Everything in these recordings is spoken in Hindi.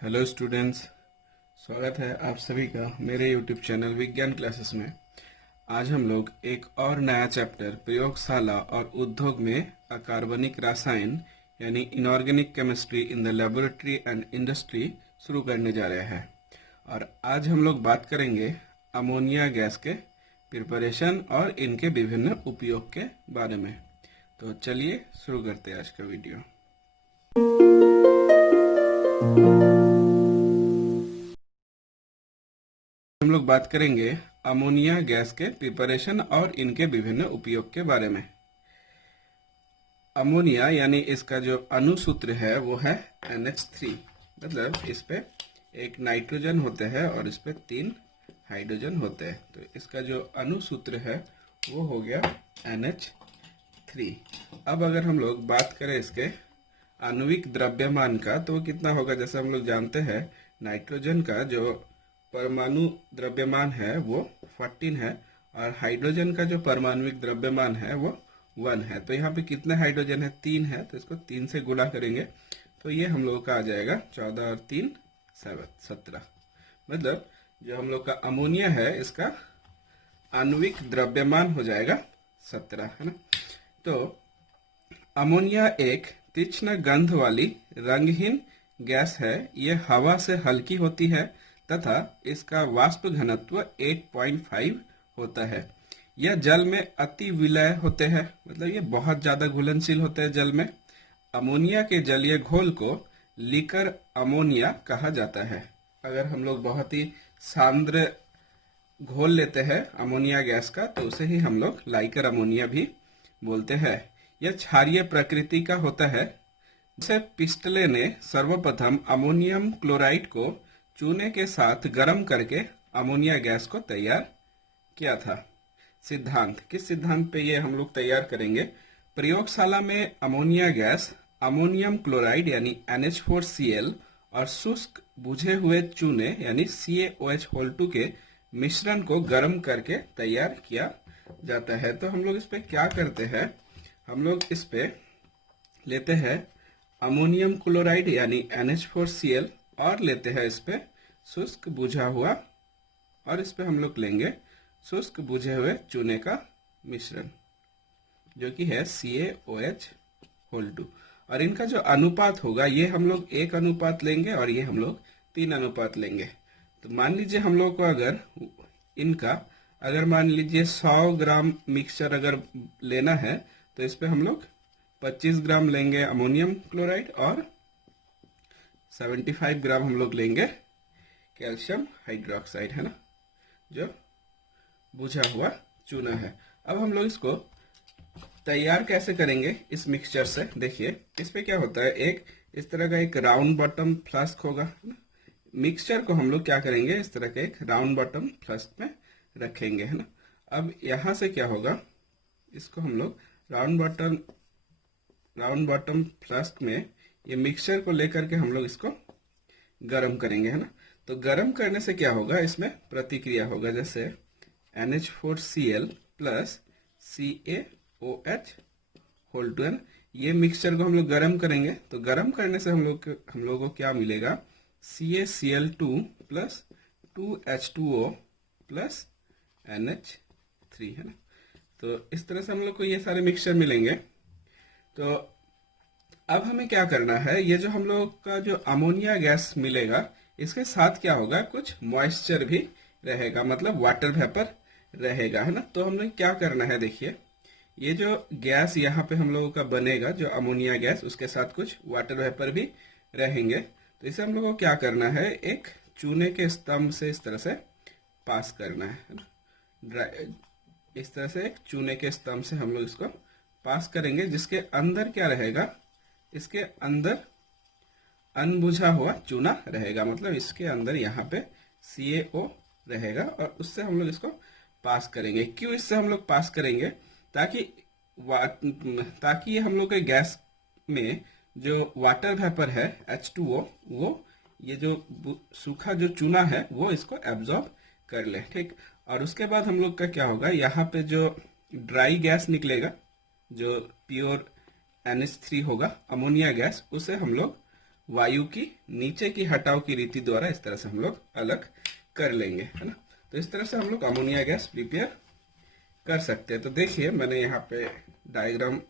हेलो स्टूडेंट्स, स्वागत है आप सभी का मेरे यूट्यूब चैनल विज्ञान क्लासेस में। आज हम लोग एक और नया चैप्टर प्रयोगशाला और उद्योग में अकार्बनिक रसायन यानी inorganic chemistry in the laboratory and industry शुरू करने जा रहे हैं। और आज हम लोग बात करेंगे अमोनिया गैस के प्रिपरेशन और इनके विभिन्न उपयोग के बारे में। तो चलिए शुरू करते हैं आज का वीडियो। हम लोग बात करेंगे अमोनिया गैस के प्रिपरेशन और इनके विभिन्न उपयोग के बारे में। अमोनिया यानी इसका जो अणुसूत्र है वो है NH3, मतलब इस पे एक नाइट्रोजन होते हैं और इस पे 3 हाइड्रोजन होते हैं। तो इसका जो अणुसूत्र है वो हो गया NH3। अब अगर हम लोग बात करें इसके आणविक द्रव्यमान का तो वो कितना होगा, जैसे हम लोग जानते हैं नाइट्रोजन का जो परमाणु द्रव्यमान है वो 14 है और हाइड्रोजन का जो परमाणुविक द्रव्यमान है वो 1 है। तो यहाँ पे कितने हाइड्रोजन है? 3 है, तो इसको 3 से गुणा करेंगे तो ये हम लोग का आ जाएगा 14 और 3 17। मतलब जो हम लोग का अमोनिया है इसका आणविक द्रव्यमान हो जाएगा 17, है ना। तो अमोनिया एक तीक्ष्ण गंध वाली रंगहीन गैस है। ये हवा से हल्की होती है तथा इसका वाष्प घनत्व 8.5 होता है। यह जल में अति विलय होते हैं, मतलब ये बहुत ज्यादा घुलनशील होते हैं जल में। अमोनिया के जलीय घोल को लिकर अमोनिया कहा जाता है। अगर हम लोग बहुत ही सांद्र घोल लेते हैं अमोनिया गैस का तो उसे ही हम लोग लाइकर अमोनिया भी बोलते हैं। यह क्षारीय प्रकृति का होता है। जैसे पिस्टले ने सर्वप्रथम अमोनियम क्लोराइड को चूने के साथ गर्म करके अमोनिया गैस को तैयार किया था। सिद्धांत, किस सिद्धांत पे ये हम लोग तैयार करेंगे? प्रयोगशाला में अमोनिया गैस अमोनियम क्लोराइड यानी NH4Cl और शुष्क बुझे हुए चूने यानी CaOH2 के मिश्रण को गर्म करके तैयार किया जाता है। तो हम लोग इस पे क्या करते हैं, हम लोग इस पे लेते हैं अमोनियम क्लोराइड यानी NH4Cl और लेते हैं इस पे शुष्क बुझा हुआ, और इस पे हम लोग लेंगे शुष्क बुझे हुए चूने का मिश्रण जो कि है CaOH2। और इनका जो अनुपात होगा ये हम लोग 1 अनुपात लेंगे और ये हम लोग 3 अनुपात लेंगे। तो मान लीजिए हम लोग को अगर मान लीजिए 100 ग्राम मिक्सचर अगर लेना है तो इस पे हम लोग 25 ग्राम लेंगे अमोनियम क्लोराइड और 75 ग्राम हम लोग लेंगे कैल्शियम हाइड्रोक्साइड, है ना, जो बुझा हुआ चूना है। अब हम लोग इसको तैयार कैसे करेंगे इस मिक्सचर से? देखिए इस पे क्या होता है, एक इस तरह का एक राउंड बॉटम फ्लास्क होगा, है ना। मिक्सचर को हम लोग क्या करेंगे, इस तरह के एक राउंड बॉटम फ्लास्क में रखेंगे, है ना। अब यहां से क्या होगा, इसको हम लोग राउंड बॉटम फ्लास्क में ये मिक्सचर को लेकर के हम लोग इसको गर्म करेंगे, है ना। तो गर्म करने से क्या होगा, इसमें प्रतिक्रिया होगा, जैसे NH4Cl प्लस CaOH2। ये मिक्सचर को हम लोग गर्म करेंगे तो गर्म करने से हम लोगों को क्या मिलेगा, CaCl2 plus 2H2O plus NH3, है ना। तो इस तरह से हम लोग को ये सारे मिक्सचर मिलेंगे। तो अब हमें क्या करना है, ये जो हम लोग का जो अमोनिया गैस मिलेगा इसके साथ क्या होगा, कुछ मॉइस्चर भी रहेगा, मतलब वाटर वेपर रहेगा, है ना। तो हम लोग क्या करना है, देखिए ये जो गैस यहाँ पे हम लोगों का बनेगा जो अमोनिया गैस, उसके साथ कुछ वाटर वेपर भी रहेंगे। तो इसे हम लोगों को क्या करना है, एक चूने के स्तंभ से इस तरह से पास करना है ना। इस तरह से एक चूने के स्तंभ से हम लोग इसको पास करेंगे, जिसके अंदर क्या रहेगा, इसके अंदर अनबुझा हुआ चूना रहेगा, मतलब इसके अंदर यहाँ पे CaO रहेगा और उससे हम लोग इसको पास करेंगे। क्यों इससे हम लोग पास करेंगे, ताकि ये हम लोग के गैस में जो वाटर वेपर है H2O वो ये जो सूखा जो चूना है वो इसको एब्जॉर्ब कर ले, ठीक। और उसके बाद हम लोग का क्या होगा, यहाँ पे जो ड्राई गैस निकलेगा जो प्योर NH3 होगा अमोनिया गैस, उसे हम लोग वायु की नीचे की हटाव की रीति द्वारा इस तरह से हम लोग अलग कर लेंगे, है ना। तो इस तरह से हम लोग अमोनिया गैस प्रिपेयर कर सकते हैं। तो देखिए मैंने यहाँ पे डायग्राम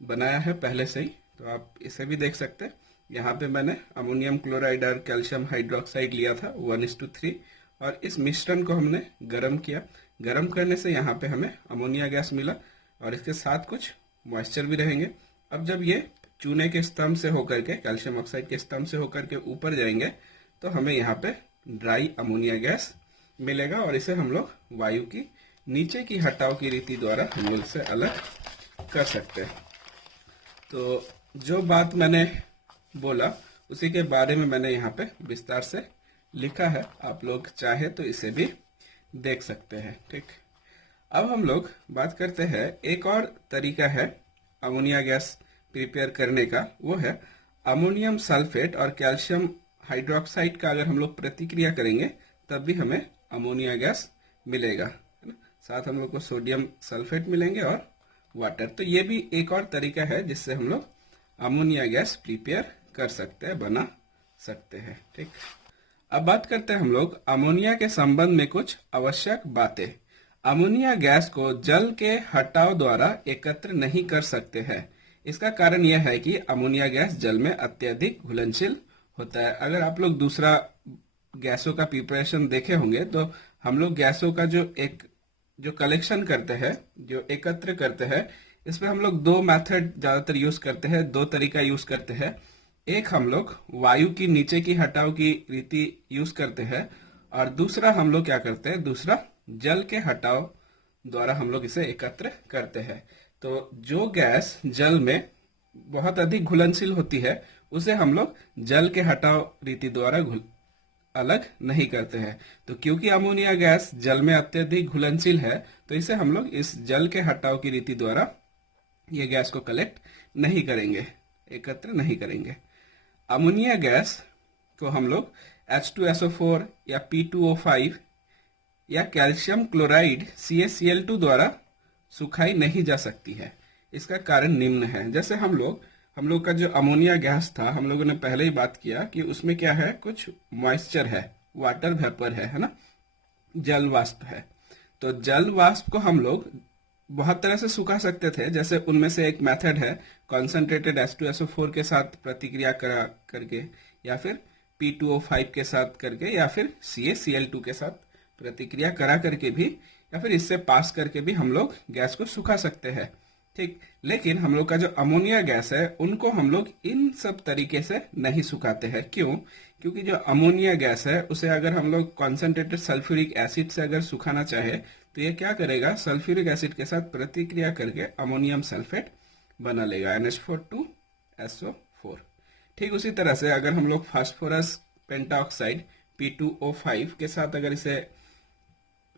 बनाया है पहले से ही, तो आप इसे भी देख सकते हैं। यहाँ पे मैंने अमोनियम क्लोराइड और कैल्शियम हाइड्रोक्साइड लिया था 1:3, और इस मिश्रण को हमने गर्म किया। गर्म करने से यहाँ पे हमें अमोनिया गैस मिला और इसके साथ कुछ मॉइस्चर भी रहेंगे। अब जब ये चूने के स्तंभ से होकर के, कैल्शियम ऑक्साइड के स्तंभ से होकर के ऊपर जाएंगे तो हमें यहाँ पे ड्राई अमोनिया गैस मिलेगा, और इसे हम लोग वायु की नीचे की हटाव की रीति द्वारा हम लोग इसे अलग कर सकते हैं। तो जो बात मैंने बोला उसी के बारे में मैंने यहाँ पे विस्तार से लिखा है, आप लोग चाहे तो इसे भी देख सकते हैं। ठीक, अब हम लोग बात करते हैं एक और तरीका है अमोनिया गैस प्रिपेयर करने का, वो है अमोनियम सल्फेट और कैल्शियम हाइड्रोक्साइड का अगर हम लोग प्रतिक्रिया करेंगे तब भी हमें अमोनिया गैस मिलेगा, है ना। साथ हम लोग को सोडियम सल्फेट मिलेंगे और वाटर। तो ये भी एक और तरीका है जिससे हम लोग अमोनिया गैस प्रिपेयर कर सकते हैं, बना सकते हैं। ठीक, अब बात करते हैं हम लोग अमोनिया के संबंध में कुछ आवश्यक बातें। अमोनिया गैस को जल के हटाव द्वारा एकत्र नहीं कर सकते हैं। इसका कारण यह है कि अमोनिया गैस जल में अत्यधिक घुलनशील होता है। अगर आप लोग दूसरा गैसों का प्रिपरेशन देखे होंगे तो हम लोग गैसों का जो कलेक्शन करते हैं, जो एकत्र करते हैं, इसमें हम लोग दो मेथड ज्यादातर यूज करते हैं, दो तरीका यूज करते हैं। एक हम लोग वायु की नीचे की हटाव की रीति यूज करते हैं, और दूसरा हम लोग क्या करते हैं, दूसरा जल के हटाव द्वारा हम लोग इसे एकत्र करते हैं। तो जो गैस जल में बहुत अधिक घुलनशील होती है उसे हम लोग जल के हटाव रीति द्वारा अलग नहीं करते हैं। तो क्योंकि अमोनिया गैस जल में अत्यधिक घुलनशील है तो इसे हम लोग इस जल के हटाव की रीति द्वारा ये गैस को कलेक्ट नहीं करेंगे, एकत्र नहीं करेंगे। अमोनिया गैस को हम लोग H2SO4 या P2O5 या कैल्शियम क्लोराइड CaCl2 द्वारा सुखाई नहीं जा सकती है। इसका कारण निम्न है। जैसे हम लोग का जो अमोनिया गैस था, हम लोगों ने पहले ही बात किया कि उसमें क्या है, कुछ मॉइस्चर है, वाटर वेपर है ना, जल वाष्प है। तो जल वाष्प को हम लोग बहुत तरह से सुखा सकते थे। जैसे उनमें से एक मेथड है कॉन्सेंट्रेटेड H2SO4 के साथ प्रतिक्रिया करके, या फिर P2O5 के साथ करके, या फिर CaCl2 के साथ प्रतिक्रिया करा करके भी, या फिर इससे पास करके भी हम लोग गैस को सुखा सकते हैं। ठीक, लेकिन हम लोग का जो अमोनिया गैस है उनको हम लोग इन सब तरीके से नहीं सुखाते हैं। क्यों? क्योंकि जो अमोनिया गैस है उसे अगर हम लोग कॉन्सेंट्रेटेड सल्फ्यूरिक एसिड से अगर सुखाना चाहे तो ये क्या करेगा, सल्फ्यूरिक एसिड के साथ प्रतिक्रिया करके अमोनियम सल्फेट बना लेगा, NH4 2SO4। ठीक उसी तरह से अगर हम लोग फास्फोरस पेंटाऑक्साइड P2O5 के साथ अगर इसे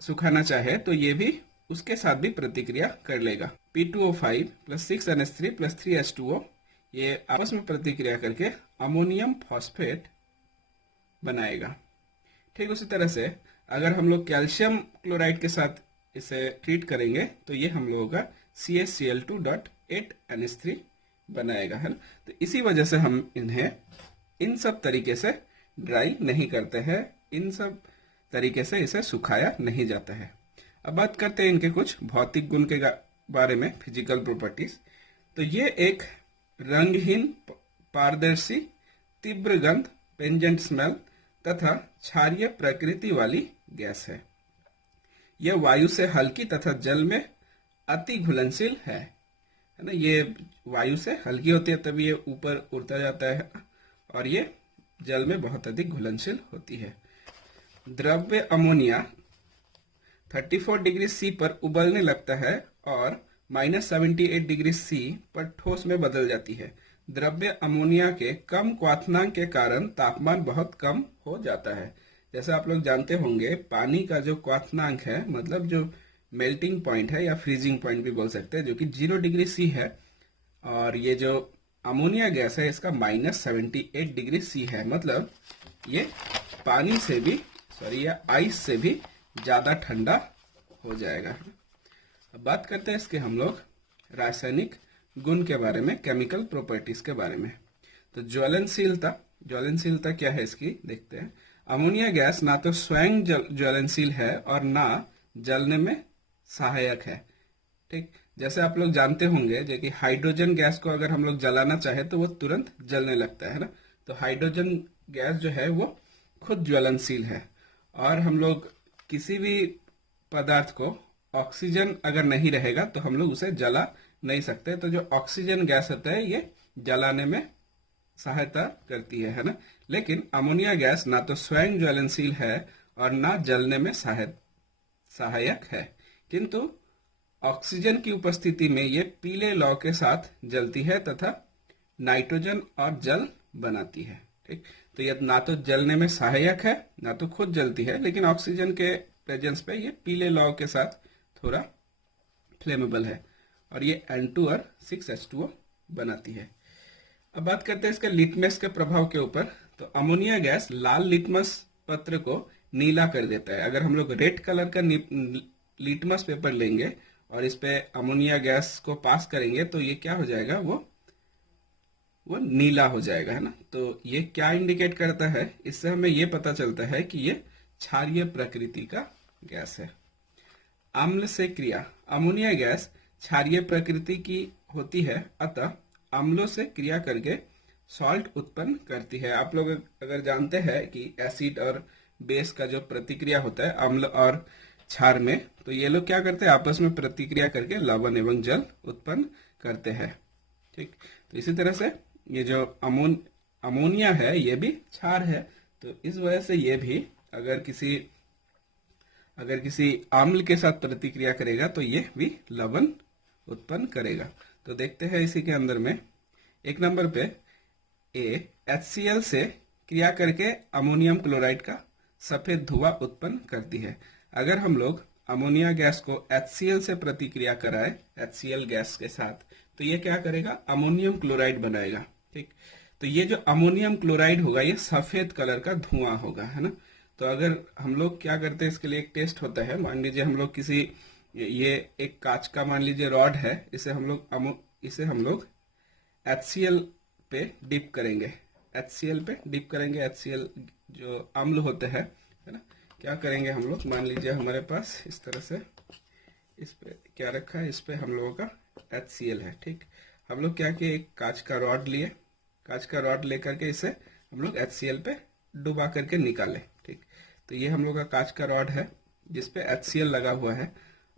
सुखाना चाहे तो ये भी उसके साथ भी प्रतिक्रिया कर लेगा। P2O5 + 6NH3 + 3H2O ये आपस में प्रतिक्रिया करके अमोनियम फॉस्फेट बनाएगा। ठीक उसी तरह से अगर हम लोग कैल्शियम क्लोराइड के साथ इसे ट्रीट करेंगे तो ये हम लोगों का CaCl2.8NH3 बनाएगा, है ना। तो इसी वजह से हम इन्हें इन सब तरीके से ड्राई नहीं करते हैं, इन सब तरीके से इसे सुखाया नहीं जाता है। अब बात करते हैं इनके कुछ भौतिक गुण के बारे में, फिजिकल प्रॉपर्टीज। तो ये एक रंगहीन, पारदर्शी, तीव्र गंध, पेंजेंट स्मेल तथा क्षारीय प्रकृति वाली गैस है। यह वायु से हल्की तथा जल में अति घुलनशील है ना। ये वायु से हल्की होती है तभी ये ऊपर उड़ता जाता है, और ये जल में बहुत अधिक घुलनशील होती है। द्रव्य अमोनिया 34 डिग्री C पर उबलने लगता है और -78 डिग्री C पर ठोस में बदल जाती है। द्रव्य अमोनिया के कम क्वथनांक के कारण तापमान बहुत कम हो जाता है। जैसे आप लोग जानते होंगे पानी का जो क्वथनांक है, मतलब जो मेल्टिंग पॉइंट है या फ्रीजिंग पॉइंट भी बोल सकते हैं, जो कि 0 डिग्री C है, और ये जो अमोनिया गैस है इसका -78 डिग्री C है। मतलब ये पानी से भी या आइस से भी ज्यादा ठंडा हो जाएगा। अब बात करते हैं इसके हम लोग रासायनिक गुण के बारे में, केमिकल प्रॉपर्टीज के बारे में। तो ज्वलनशीलता, ज्वलनशीलता क्या है इसकी देखते हैं। अमोनिया गैस ना तो स्वयं ज्वलनशील है और ना जलने में सहायक है। ठीक, जैसे आप लोग जानते होंगे जो कि हाइड्रोजन गैस को अगर हम लोग जलाना चाहे तो वो तुरंत जलने लगता है ना। तो हाइड्रोजन गैस जो है वो खुद ज्वलनशील है। और हम लोग किसी भी पदार्थ को ऑक्सीजन अगर नहीं रहेगा तो हम लोग उसे जला नहीं सकते। तो जो ऑक्सीजन गैस होता है ये जलाने में सहायता करती है ना। लेकिन अमोनिया गैस ना तो स्वयं ज्वलनशील है और ना जलने में सहायक है, किंतु ऑक्सीजन की उपस्थिति में ये पीले लौ के साथ जलती है तथा नाइट्रोजन और जल बनाती है। ठीक, तो यह ना तो जलने में सहायक है ना तो खुद जलती है, लेकिन ऑक्सीजन के प्रेजेंस पे ये पीले लौ के साथ थोड़ा फ्लेमेबल है और ये N2 और 6H2O बनाती है। अब बात करते हैं इसके लिटमस के प्रभाव के ऊपर। तो अमोनिया गैस लाल लिटमस पत्र को नीला कर देता है। अगर हम लोग रेड कलर का लिटमस पेपर लेंगे और इस पे अमोनिया गैस को पास करेंगे तो ये क्या हो जाएगा, वो नीला हो जाएगा, है ना। तो ये क्या इंडिकेट करता है, इससे हमें ये पता चलता है कि ये क्षारीय प्रकृति का गैस है। अम्ल से क्रिया, अमोनिया गैस क्षारीय प्रकृति की होती है, अतः अम्लों से क्रिया करके सॉल्ट उत्पन्न करती है। आप लोग अगर जानते हैं कि एसिड और बेस का जो प्रतिक्रिया होता है अम्ल और क्षार में, तो ये लोग क्या करते हैं, आपस में प्रतिक्रिया करके लवण एवं जल उत्पन्न करते हैं। ठीक, तो इसी तरह से ये जो अमोनिया है ये भी क्षार है। तो इस वजह से ये भी अगर किसी अम्ल के साथ प्रतिक्रिया करेगा तो ये भी लवण उत्पन्न करेगा। तो देखते हैं इसी के अंदर में एक नंबर पे HCl से क्रिया करके अमोनियम क्लोराइड का सफेद धुआं उत्पन्न करती है। अगर हम लोग अमोनिया गैस को HCl से प्रतिक्रिया कराए HCl गैस के साथ, तो ये क्या करेगा, अमोनियम क्लोराइड बनाएगा। ठीक, तो ये जो अमोनियम क्लोराइड होगा ये सफेद कलर का धुआं होगा, है ना। तो अगर हम लोग क्या करते हैं, इसके लिए एक टेस्ट होता है। मान लीजिए हम लोग ये एक कांच का मान लीजिए रॉड है, इसे हम लोग HCl पे डिप करेंगे। HCl जो अम्ल होते हैं, है ना, क्या करेंगे हम लोग, मान लीजिए हमारे पास इस तरह से इस पे क्या रखा है, इस पे हम लोगों का HCl है। ठीक, हम लोग क्या किए, एक कांच का रॉड लेकर के इसे हम लोग HCl पे डुबा करके निकाले। ठीक, तो ये हम लोग का कांच का रॉड है जिसपे HCl लगा हुआ है।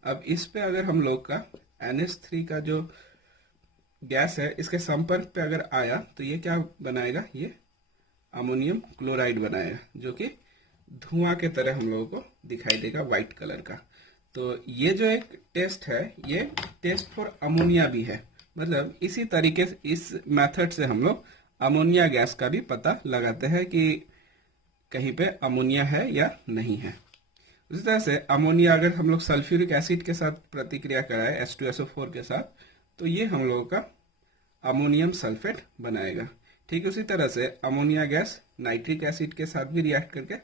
अब इस पे अगर हम लोग का NH3 का जो गैस है इसके संपर्क पे अगर आया तो ये क्या बनाएगा, ये अमोनियम क्लोराइड बनाएगा, जो कि धुआं के तरह हम लोगों को दिखाई देगा, व्हाइट कलर का। तो ये जो एक टेस्ट है ये टेस्ट फॉर अमोनिया भी है। मतलब इसी तरीके से इस मेथड से हम लोग अमोनिया गैस का भी पता लगाते हैं कि कहीं पे अमोनिया है या नहीं है। उसी तरह से अमोनिया अगर हम लोग सल्फ्यूरिक एसिड के साथ प्रतिक्रिया कराए H2SO4 के साथ, तो ये हम लोगों का अमोनियम सल्फेट बनाएगा। ठीक उसी तरह से अमोनिया गैस नाइट्रिक एसिड के साथ भी रिएक्ट करके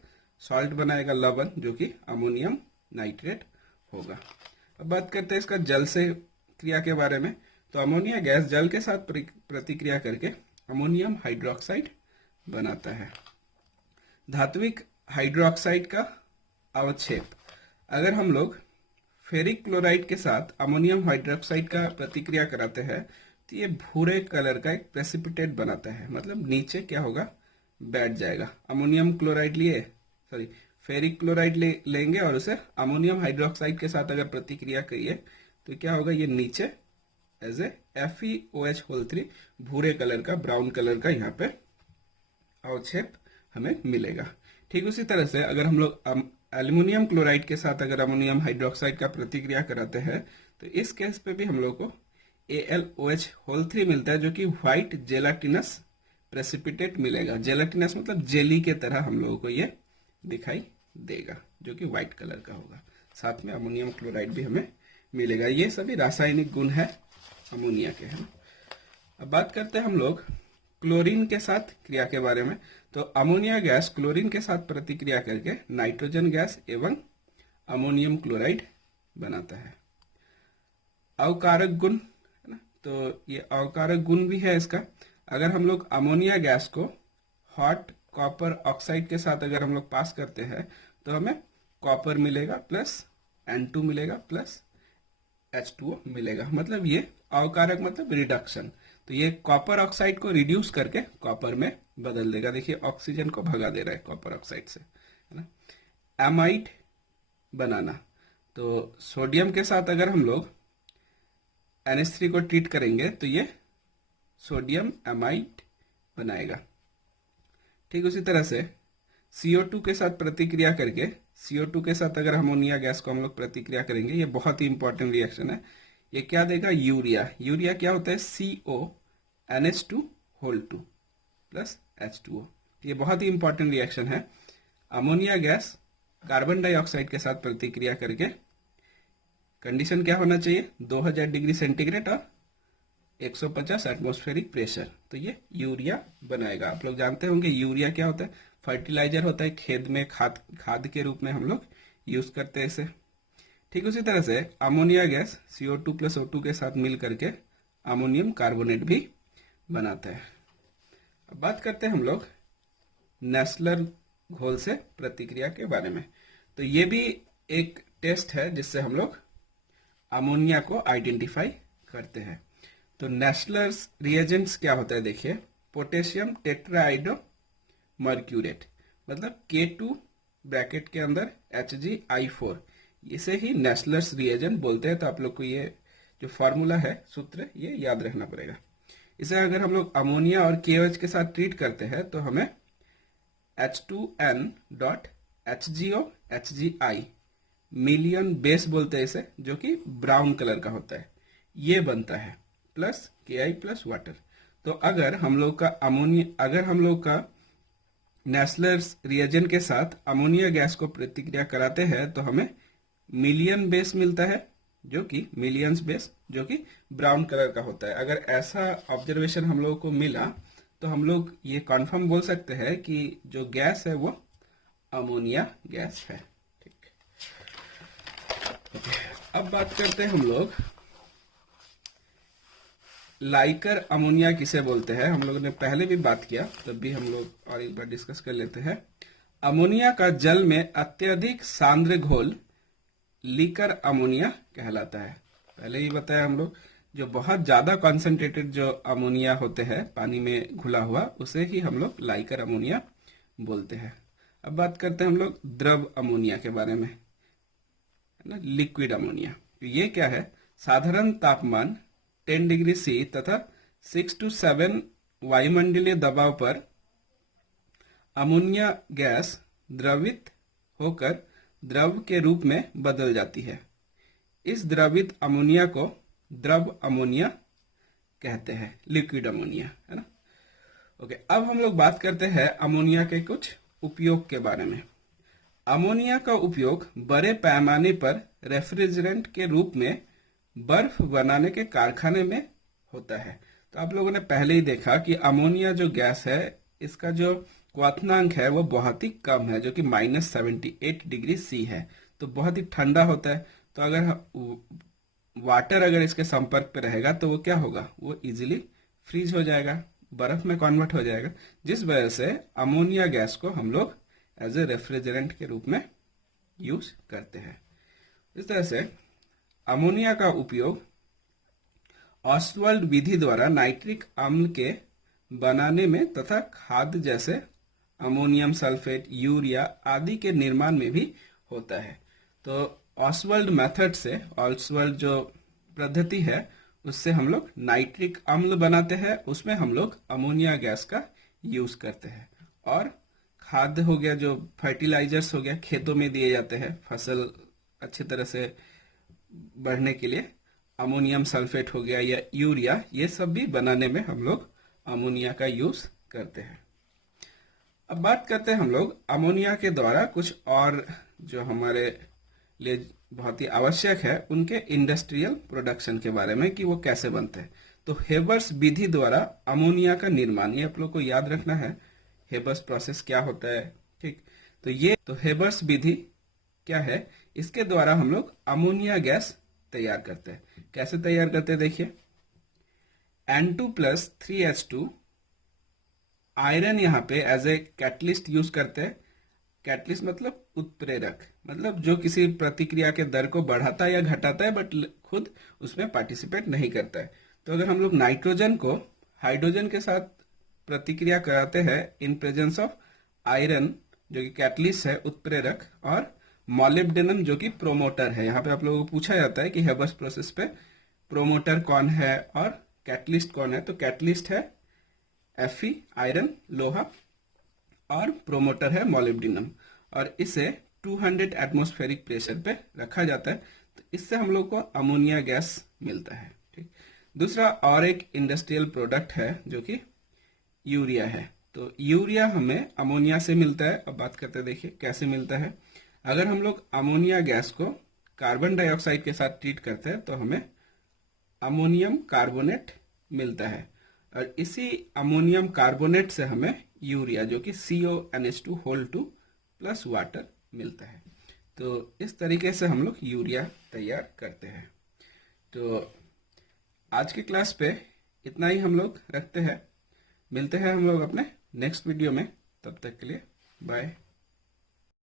सॉल्ट बनाएगा, लवण, जो कि अमोनियम नाइट्रेट होगा। अब बात करते हैं इसका जल से क्रिया के बारे में। तो अमोनिया गैस जल के साथ प्रतिक्रिया करके अमोनियम हाइड्रोक्साइड बनाता है। धात्विक हाइड्रोक्साइड का अवक्षेप, अगर हम लोग फेरिक क्लोराइड के साथ अमोनियम हाइड्रोक्साइड का प्रतिक्रिया कराते हैं तो ये भूरे कलर का एक प्रेसिपिटेट बनाता है। मतलब नीचे क्या होगा, बैठ जाएगा। फेरिक क्लोराइड लेंगे और उसे अमोनियम हाइड्रोक्साइड के साथ अगर प्रतिक्रिया करिए तो क्या होगा, ये नीचे एज ए FeOH3 भूरे कलर का, ब्राउन कलर का यहाँ पे अवक्षेप हमें मिलेगा। ठीक उसी तरह से अगर हम लोग एल्युमिनियम क्लोराइड के साथ अगर अमोनियम हाइड्रोक्साइड का प्रतिक्रिया कराते हैं तो इस केस पे भी हम लोग को AlOH3 मिलता है, जो कि व्हाइट जेलाटिनस प्रेसिपिटेट मिलेगा। जेलाटिनस मतलब जेली के तरह हम लोगों को ये दिखाई देगा, जो कि व्हाइट कलर का होगा। साथ में अमोनियम क्लोराइड भी हमें मिलेगा। ये सभी रासायनिक गुण है अमोनिया के, है। अब बात करते हैं हम लोग क्लोरीन के साथ क्रिया के बारे में। तो अमोनिया गैस क्लोरीन के साथ प्रतिक्रिया करके नाइट्रोजन गैस एवं अमोनियम क्लोराइड बनाता है। अवकारक गुण, है ना, तो ये अवकारक गुण भी है इसका। अगर हम लोग अमोनिया गैस को हॉट कॉपर ऑक्साइड के साथ अगर हम लोग पास करते हैं तो हमें कॉपर मिलेगा प्लस N2 मिलेगा प्लस H2O मिलेगा। मतलब ये अवकारक मतलब रिडक्शन। तो ये कॉपर ऑक्साइड को रिड्यूस करके कॉपर में बदल देगा। देखिए ऑक्सीजन को भगा दे रहा है कॉपर ऑक्साइड से, है ना। एमाइड बनाना, तो सोडियम के साथ अगर हम लोग NH3 को ट्रीट करेंगे तो ये सोडियम एमाइड बनाएगा। ठीक उसी तरह से CO2 के साथ प्रतिक्रिया करके, CO2 के साथ अगर अमोनिया गैस को हम लोग प्रतिक्रिया करेंगे, ये बहुत ही इंपॉर्टेंट रिएक्शन है। ये क्या देगा? यूरिया। यूरिया क्या होता है? CONH2 whole 2 plus H2O। ये बहुत ही इंपॉर्टेंट रिएक्शन है। अमोनिया गैस कार्बन डाइऑक्साइड के साथ प्रतिक्रिया करके कंडीशन क्या होना चाहिए? 2000 डिग्री सेंटीग्रेड और 150 एटमॉस्फेरिक प्रेशर, तो ये यूरिया बनाएगा। आप लोग जानते होंगे यूरिया क्या होता है? फर्टिलाइजर होता है, खेत में खाद के रूप में हम लोग यूज करते हैं इसे। ठीक उसी तरह से ammonia gas CO2 plus O2 के साथ मिल करके अमोनियम कार्बोनेट भी बनाता है। अब बात करते हैं हम लोग नेस्लर घोल से प्रतिक्रिया के बारे में। तो ये भी एक टेस्ट है जिससे हम लोग अमोनिया को आइडेंटिफाई करते हैं। तो नेस्लर्स रिएजेंट्स क्या होता है? देखिए, पोटेशियम टेट्राआइडो मर्क्यूरेट, मतलब K2 ब्रैकेट के अंदर HgI4, इसे ही नेस्लर्स रिएजेंट बोलते हैं। तो आप लोग को ये जो फॉर्मूला है, सूत्र, ये याद रखना पड़ेगा। इसे अगर हम लोग अमोनिया और KOH के साथ ट्रीट करते हैं तो हमें H2N.HgO HgI मिलियन बेस बोलते हैं इसे, जो कि ब्राउन कलर का होता है, ये बनता है, प्लस Ki प्लस वाटर। तो अगर हम लोग का नेस्लर्स रिएजेंट के साथ अमोनिया गैस को प्रतिक्रिया कराते हैं तो हमें मिलियन बेस मिलता है, जो कि मिलियंस बेस, जो कि ब्राउन कलर का होता है। अगर ऐसा ऑब्जर्वेशन हम लोगों को मिला तो हम लोग ये कॉन्फर्म बोल सकते हैं कि जो गैस है वो अमोनिया गैस है। ठीक, अब बात करते हैं हम लोग लाइकर अमोनिया किसे बोलते हैं। हम लोगों ने पहले भी बात किया, तब भी हम लोग और एक बार डिस्कस कर लेते हैं। अमोनिया का जल में अत्यधिक सांद्र घोल लीकर अमोनिया कहलाता है। पहले ही बताया हम लोग, जो बहुत ज्यादा कॉन्सेंट्रेटेड जो अमोनिया होते हैं पानी में घुला हुआ, उसे ही हम लोग लाइकर अमोनिया बोलते हैं। अब बात करते हैं हम लोग द्रव अमोनिया के बारे में, है ना, लिक्विड अमोनिया। ये क्या है? साधारण तापमान 10 डिग्री C तथा 6 to 7 वायुमंडलीय दबाव पर अमोनिया गैस द्रवित होकर द्रव के रूप में बदल जाती है। इस द्रवित अमोनिया को द्रव अमोनिया कहते हैं, लिक्विड अमोनिया, है ना। ओके, अब हम लोग बात करते हैं अमोनिया के कुछ उपयोग के बारे में। अमोनिया का उपयोग बड़े पैमाने पर रेफ्रिजरेंट के रूप में बर्फ बनाने के कारखाने में होता है। तो आप लोगों ने पहले ही देखा कि अमोनिया जो गैस है, इसका जो क्वथनांक है वो बहुत ही कम है, जो कि -78 डिग्री C है। तो बहुत ही ठंडा होता है। तो अगर वाटर अगर इसके संपर्क पे रहेगा तो वो क्या होगा? वो इजीली फ्रीज हो जाएगा, बर्फ में कन्वर्ट हो जाएगा, जिस वजह से अमोनिया गैस को हम लोग एज ए रेफ्रिजरेंट के रूप में यूज करते हैं। इस तरह से अमोनिया का उपयोग ऑस्वाल्ड विधि द्वारा नाइट्रिक अम्ल के बनाने में तथा खाद जैसे अमोनियम सल्फेट, यूरिया आदि के निर्माण में भी होता है। तो ऑस्वाल्ड मेथड से, ऑस्वाल्ड जो पद्धति है, उससे हम लोग नाइट्रिक अम्ल बनाते हैं, उसमें हम लोग अमोनिया गैस का यूज करते हैं। और खाद हो गया, जो फर्टिलाइजर्स हो गया, खेतों में दिए जाते हैं फसल अच्छी तरह से बढ़ने के लिए, अमोनियम सल्फेट हो गया या यूरिया, ये सब भी बनाने में हम लोग अमोनिया का यूज करते हैं। अब बात करते हैं हम लोग अमोनिया के द्वारा कुछ और जो हमारे लिए बहुत ही आवश्यक है, उनके इंडस्ट्रियल प्रोडक्शन के बारे में, कि वो कैसे बनते हैं। तो हेबर्स विधि द्वारा अमोनिया का निर्माण, ये आप लोग को याद रखना है, हेबर्स प्रोसेस क्या होता है। ठीक, तो हेबर्स विधि क्या है? इसके द्वारा हम लोग अमोनिया गैस तैयार करते हैं। कैसे तैयार करते हैं? देखिए, N2 + 3H2 आयरन यहाँ पे एज ए कैटलिस्ट यूज करते हैं। कैटलिस्ट मतलब उत्प्रेरक, मतलब जो किसी प्रतिक्रिया के दर को बढ़ाता है या घटाता है बट खुद उसमें पार्टिसिपेट नहीं करता है। तो अगर हम लोग नाइट्रोजन को हाइड्रोजन के साथ प्रतिक्रिया कराते हैं इन प्रेजेंस ऑफ आयरन जो कि कैटलिस्ट है, उत्प्रेरक, और मॉलिब्डेनम जो कि प्रोमोटर है। यहाँ पे आप लोगों को पूछा जाता है कि हेबर्स प्रोसेस पे प्रोमोटर कौन है और कैटलिस्ट कौन है। तो कैटलिस्ट है Fe आयरन, लोहा, और प्रोमोटर है मॉलिब्डेनम, और इसे 200 एटमॉस्फेरिक प्रेशर पे रखा जाता है। तो इससे हम लोग को अमोनिया गैस मिलता है। ठीक, दूसरा और एक इंडस्ट्रियल प्रोडक्ट है जो कि यूरिया है। तो यूरिया हमें अमोनिया से मिलता है। अब बात करते हैं, देखिए कैसे मिलता है। अगर हम लोग अमोनिया गैस को कार्बन डाइऑक्साइड के साथ ट्रीट करते हैं तो हमें अमोनियम कार्बोनेट मिलता है, और इसी अमोनियम कार्बोनेट से हमें यूरिया जो कि CONH2 प्लस वाटर मिलता है। तो इस तरीके से हम लोग यूरिया तैयार करते हैं। तो आज की क्लास पे इतना ही हम लोग रखते हैं। मिलते हैं हम लोग अपने नेक्स्ट वीडियो में, तब तक के लिए बाय।